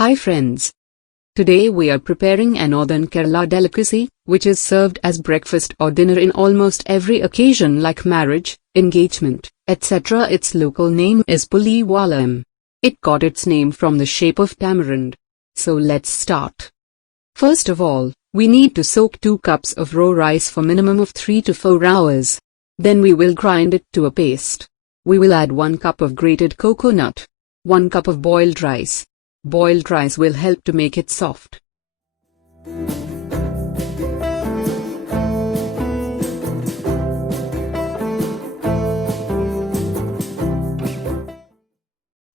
Hi friends. Today we are preparing a Northern Kerala delicacy, which is served as breakfast or dinner in almost every occasion like marriage, engagement, etc. Its local name is Pulivalam. It got its name from the shape of tamarind. So let's start. First of all, we need to soak 2 cups of raw rice for minimum of 3 to 4 hours. Then we will grind it to a paste. We will add 1 cup of grated coconut, 1 cup of boiled rice. Boiled rice will help to make it soft.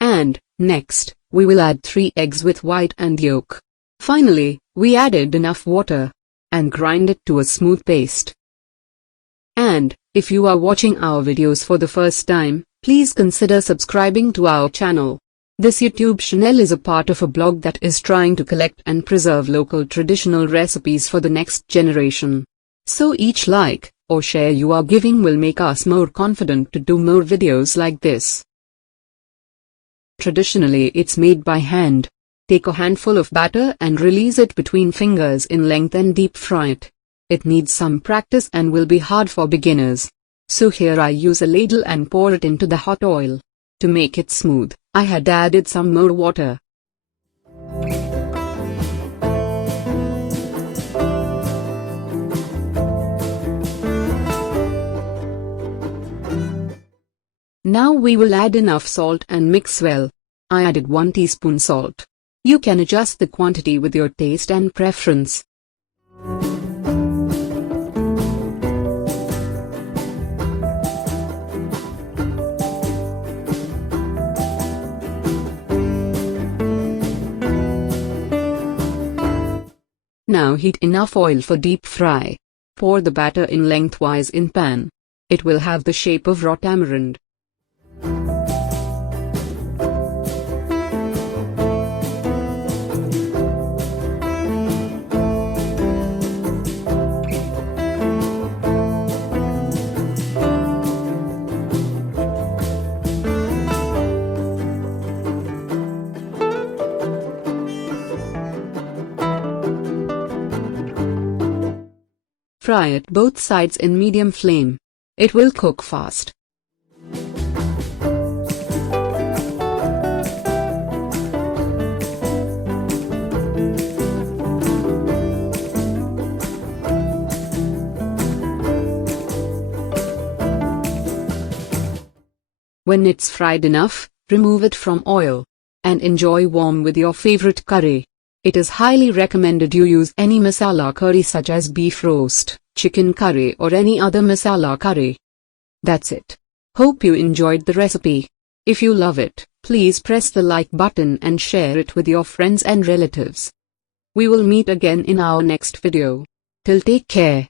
And, next, we will add 3 eggs with white and yolk. Finally, we added enough water and grind it to a smooth paste. And, if you are watching our videos for the first time, please consider subscribing to our channel. This YouTube channel is a part of a blog that is trying to collect and preserve local traditional recipes for the next generation. So each like or share you are giving will make us more confident to do more videos like this. Traditionally it's made by hand. Take a handful of batter and release it between fingers in length and deep fry it. It needs some practice and will be hard for beginners. So here I use a ladle and pour it into the hot oil. To make it smooth, I had added some more water. Now we will add enough salt and mix well. I added 1 teaspoon salt. You can adjust the quantity with your taste and preference. Now heat enough oil for deep fry. Pour the batter in lengthwise in pan. It will have the shape of raw tamarind. Fry it both sides in medium flame. It will cook fast. When it's fried enough, remove it from oil and enjoy warm with your favorite curry. It is highly recommended you use any masala curry such as beef roast, chicken curry or any other masala curry. That's it. Hope you enjoyed the recipe. If you love it, please press the like button and share it with your friends and relatives. We will meet again in our next video. Till take care.